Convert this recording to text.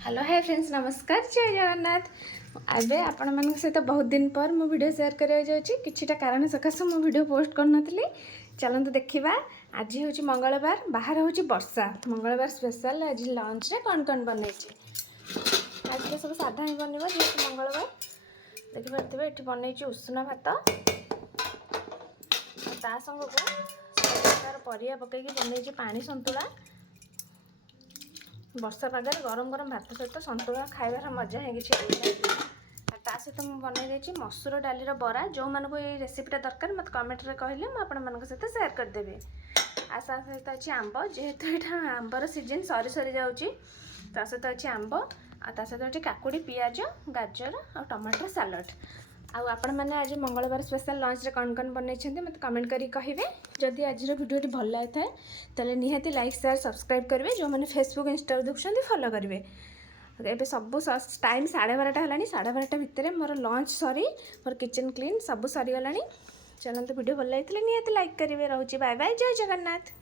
Hello hi friends नमस्कार जय जगन्नाथ। एबे आपण मान सहित बहुत दिन पर मो वीडियो शेयर करिया जाउची किछिटा कारण सकाश मो वीडियो पोस्ट करनथली। चलंतु देखिबा आज होची मंगलवार बाहर होची वर्षा मंगलवार स्पेशल आज लंच रे कौन बनैची। आज के सब साधा ही बनबा जेहेतु मंगलवार देखि पारथिबे एठी बनैची उष्ण भात ता संग को सब प्रकार परिया पकै कि बनैची पानी संतुला। वर्षा पागे गरम गरम भात सहित संतुला खाइबार मजा है किसी ता सहित मुझे बनई मसूर डालीर बरा जो मानक ये रेसिपीटा दरकार मत कमेंट रे कहले मुझे सहित शेयर करदेवी। आशा सहित अच्छी आंब जेहेतु यहाँ आंबर सीजन सरी सरी जाऊँगी ता सहित अच्छी आंब आ सहित अच्छी काकुड़ी पियाज गाजर और टमाटर सालड। आपण मैंने आज मंगलवार स्पेशल लंच रे कौन बनई मत कमेंट करी कहिबे। जदि आज वीडियो भल लगे ताले निहाती लाइक शेयर सब्सक्राइब करेंगे। जो मैंने फेसबुक इंस्टा देखुं फॉलो करेंगे। एबे सब टाइम 12:30 है 12:30 भितर मोर लंच सरी मोर किचन क्लीन सब सरीगला। चलते वीडियो भल लगी निहाती लाइक करेंगे। रोची बाय बाय जय जगन्नाथ।